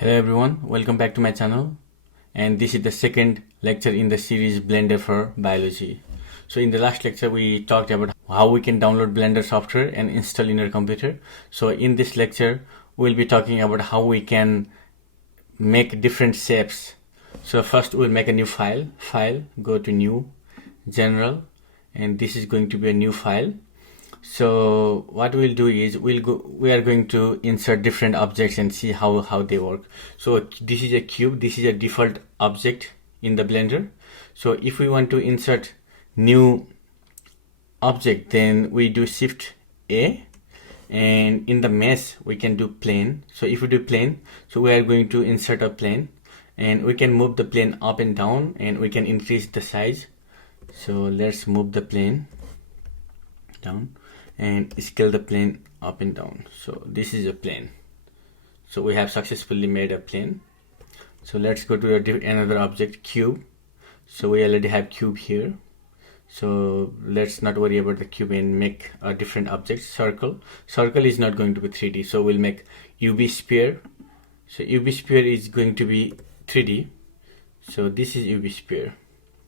Hello everyone, welcome back to my channel, and this is the second lecture in the series Blender for Biology. So in the last lecture we talked about how we can download Blender software and install in your computer. So in this lecture we'll be talking about how we can make different shapes. So first we'll make a new file, go to new, general, and this is going to be a new file. So what we'll do is we are going to insert different objects and see how they work. So this is a cube, this is a default object in the Blender. So if we want to insert new object, then we do Shift+A, and in the mesh we can do plane. So if we do plane, so we are going to insert a plane, and we can move the plane up and down, and we can increase the size. So let's move the plane down and scale the plane up and down. So this is a plane. So we have successfully made a plane. So let's go to another object, cube. So we already have cube here. So let's not worry about the cube and make a different object, circle. Circle is not going to be 3D, so we'll make Ico-Sphere. So Ico-Sphere is going to be 3D. So this is Ico-Sphere,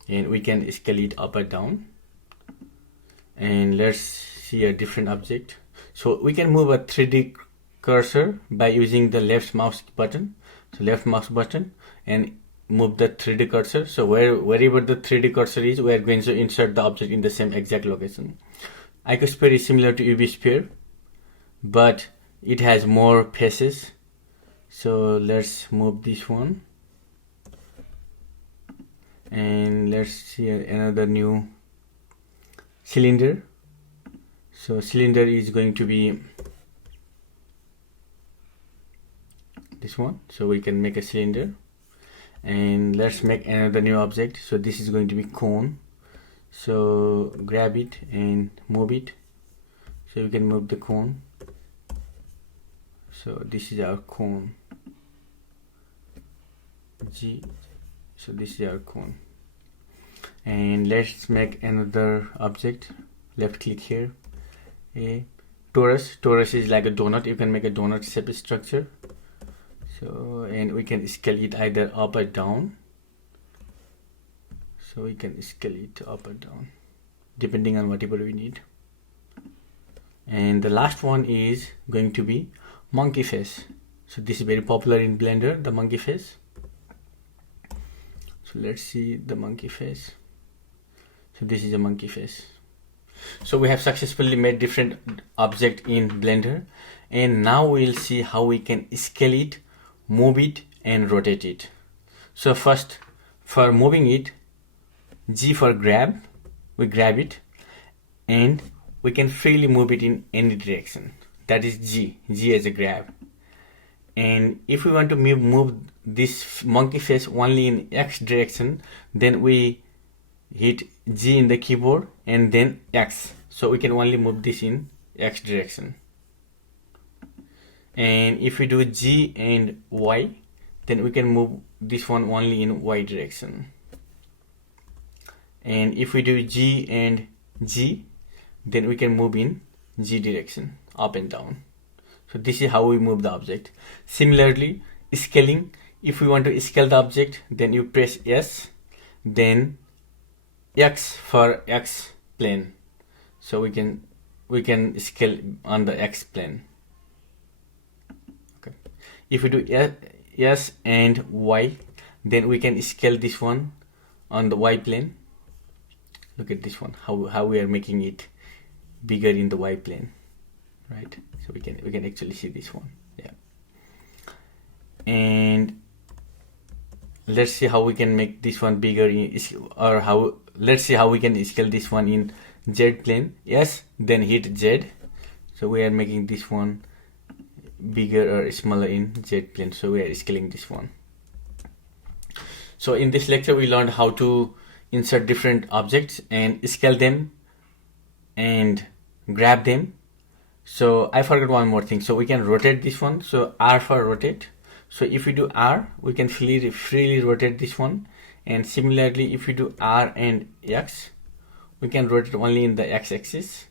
and we can scale it up or down. And let's see a different object. So we can move a 3D cursor by using the left mouse button. So left mouse button and move the 3D cursor. So wherever the 3D cursor is, we are going to insert the object in the same exact location. Ico-Sphere is similar to Ico-Sphere, but it has more faces. So let's move this one, and let's see another new cylinder. So cylinder is going to be this one. So we can make a cylinder, and let's make another new object. So this is going to be cone. So grab it and move it. So we can move the cone. So this is our cone G. So this is our cone. And let's make another object. Left click here, a torus. Torus is like a donut. You can make a donut shape structure. So, and we can scale it either up or down. So we can scale it up or down depending on whatever we need. And the last one is going to be monkey face. So this is very popular in Blender, the monkey face. So let's see the monkey face. So this is a monkey face. So we have successfully made different object in Blender, and now we'll see how we can scale it, move it, and rotate it. So first, for moving it, G for grab, we grab it, and we can freely move it in any direction. That is G as a grab. And if we want to move this monkey face only in X direction, then we hit G in the keyboard and then X. So we can only move this in X direction. And if we do G and Y, then we can move this one only in Y direction. And if we do G and G, then we can move in G direction, up and down. So this is how we move the object. Similarly, scaling, if we want to scale the object, then you press S, then X for X plane. So we can scale on the X plane. Okay. If we do S and Y, then we can scale this one on the Y plane. Look at this one, how we are making it bigger in the Y plane, right? So we can actually see this one, yeah. And let's see how we can make this one bigger let's see how we can scale this one in Z plane. Yes, then hit Z. So we are making this one bigger or smaller in Z plane. So we are scaling this one. So in this lecture we learned how to insert different objects and scale them and grab them. So I forgot one more thing. So we can rotate this one. So R for rotate. So if we do R, we can freely rotate this one. And similarly, if we do R and X, we can rotate only in the X axis.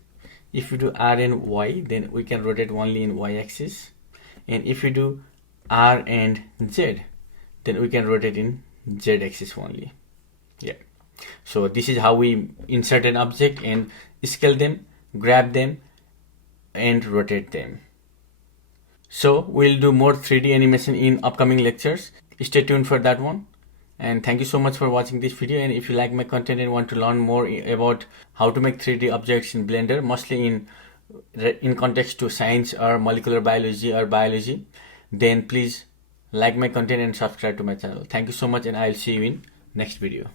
If we do R and Y, then we can rotate only in Y axis. And if we do R and Z, then we can rotate in Z axis only. Yeah. So this is how we insert an object and scale them, grab them, and rotate them. So we'll do more 3D animation in upcoming lectures. Stay tuned for that one. And thank you so much for watching this video. And if you like my content and want to learn more about how to make 3D objects in Blender, mostly in context to science or molecular biology or biology, then please like my content and subscribe to my channel. Thank you so much, and I'll see you in next video.